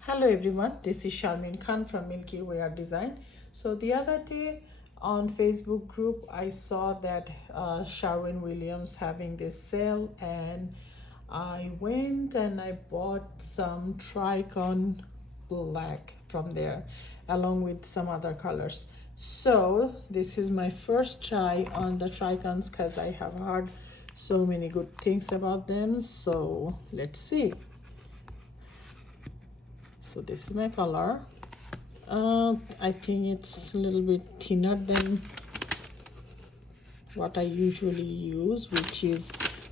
Hello everyone, this is Sharmin Khan from Milkyway Design. So the other day on Facebook group I saw that Sherwin Williams having this sale, and I went and I bought some Tricon black from there along with some other colors. So this is my first try on the Tricons because I have heard so many good things about them. So let's see. So this is my color. I think it's a little bit thinner than what I usually use, which is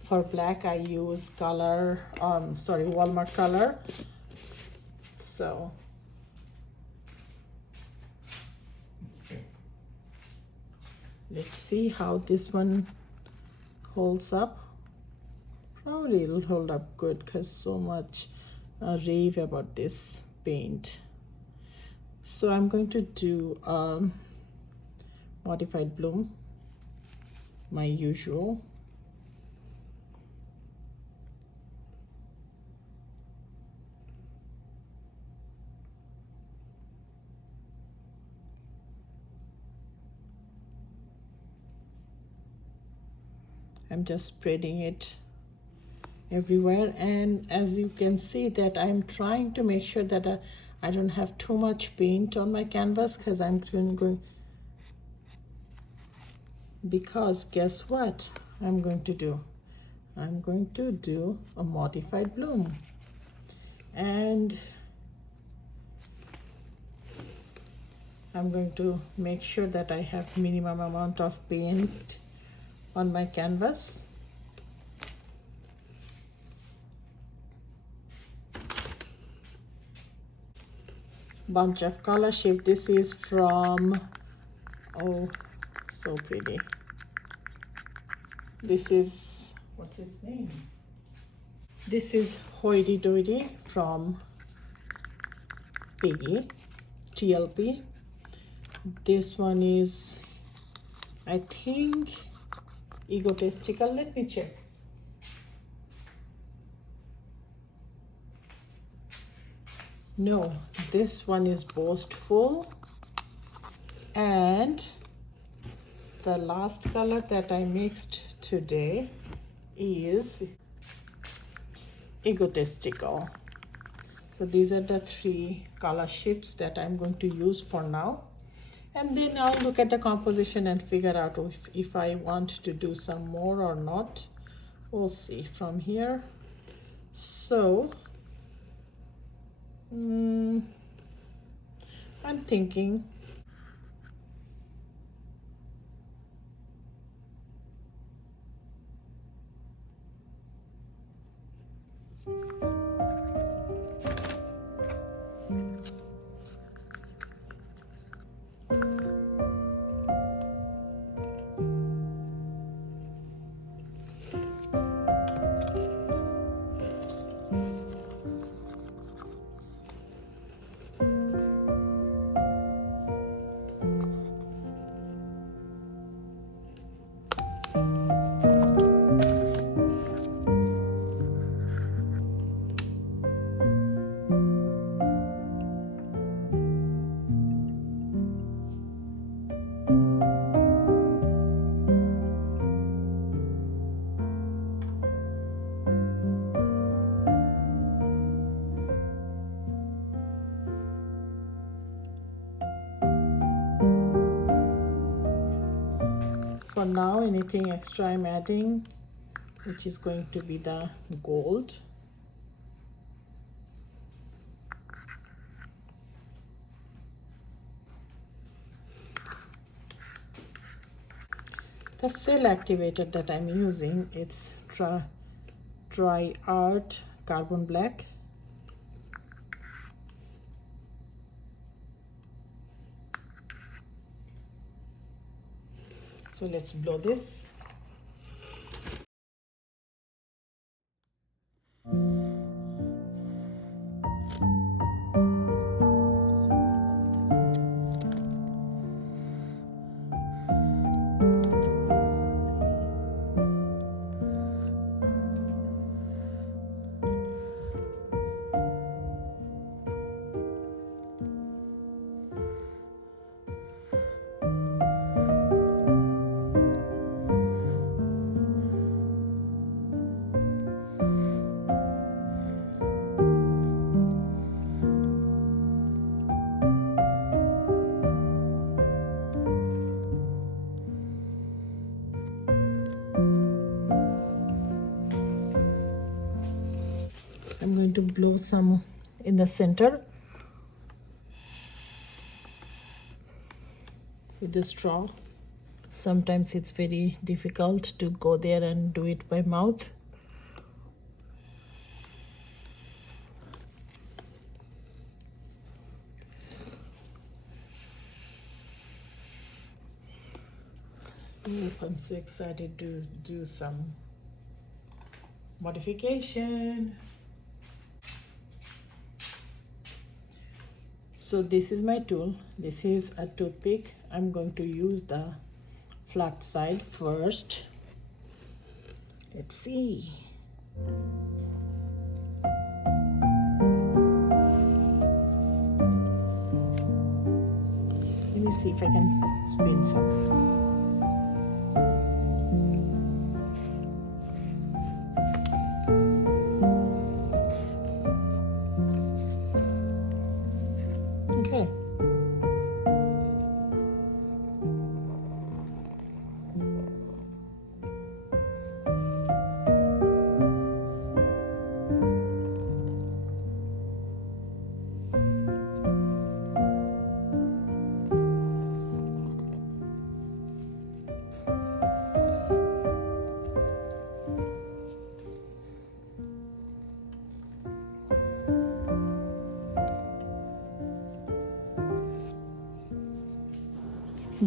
for black I use color, Walmart color. So let's see how this one holds up. Probably it'll hold up good because so much rave about this paint. So I'm going to do modified bloom, my usual. I'm just spreading it everywhere, and as you can see that I'm trying to make sure that I don't have too much paint on my canvas, because guess what I'm going to do? I'm going to do a modified bloom, and I'm going to make sure that I have minimum amount of paint on my canvas. Bunch of color shift. This is from, oh, so pretty. This is, what's his name? This is Hoity Toity from Piggy, TLP. This one is, I think, Egotistical. Let me check. No, this one is Boastful, and the last color that I mixed today is Egotistical. So these are the three color shifts that I'm going to use for now, and then I'll look at the composition and figure out if I want to do some more or not. We'll see from here. So I'm thinking for now anything extra I'm adding, which is going to be the gold. The cell activator that I'm using, it's Dry Art Carbon Black. So let's blow this. I'm going to blow some in the center with the straw. Sometimes it's very difficult to go there and do it by mouth. I'm so excited to do some modification. So this is my tool. This is a toothpick. I'm going to use the flat side first. Let's see. Let me see if I can spin some. Okay.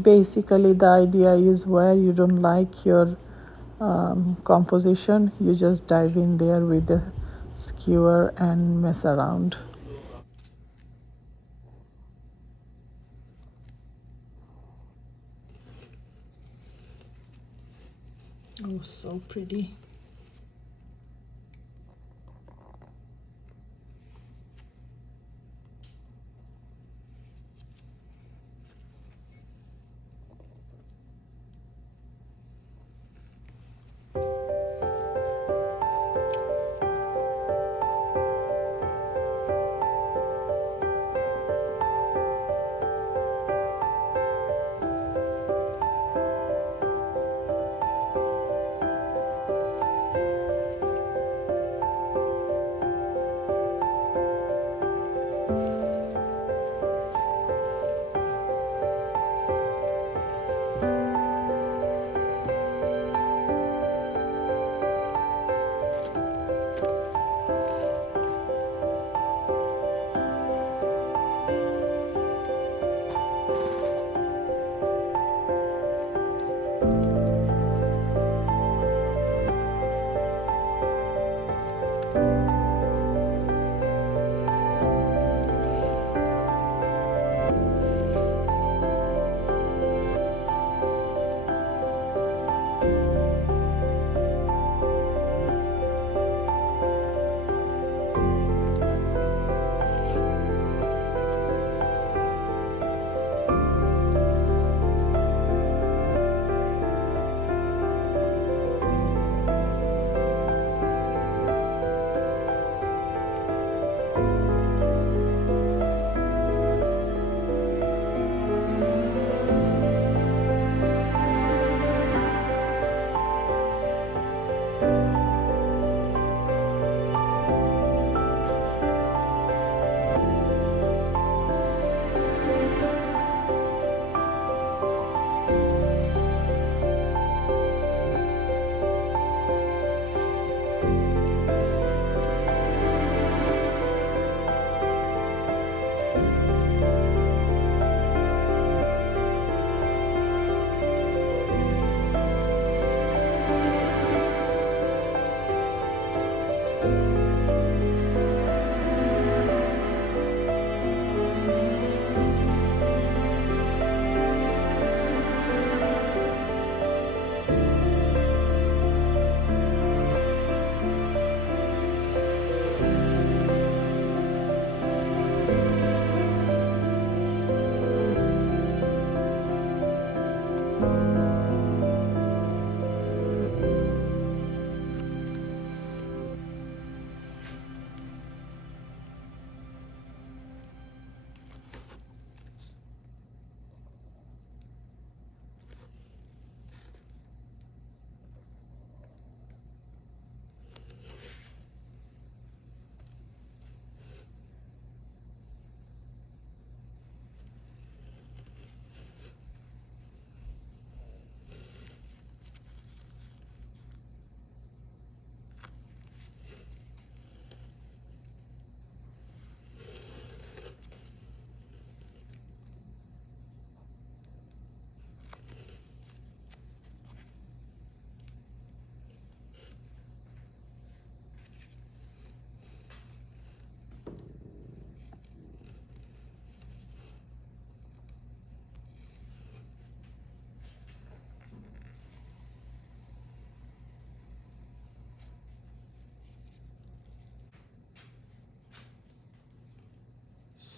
Basically, the idea is where you don't like your composition, you just dive in there with the skewer and mess around. Oh, so pretty.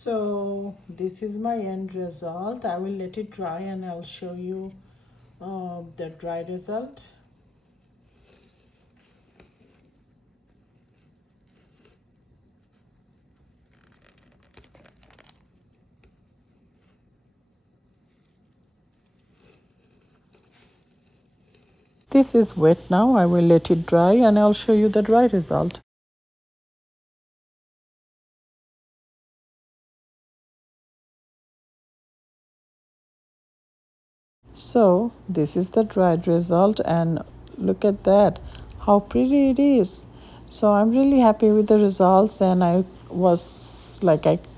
So this is my end result. I will let it dry and I'll show you the dry result. This is wet now. I will let it dry and I'll show you the dry result. So this is the dried result and look at that, how pretty it is. So I'm really happy with the results, and I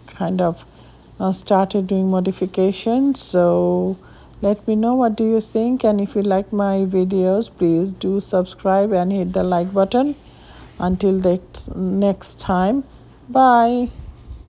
kind of started doing modification. So let me know what do you think, and if you like my videos, please do subscribe and hit the like button. Until the next time, bye.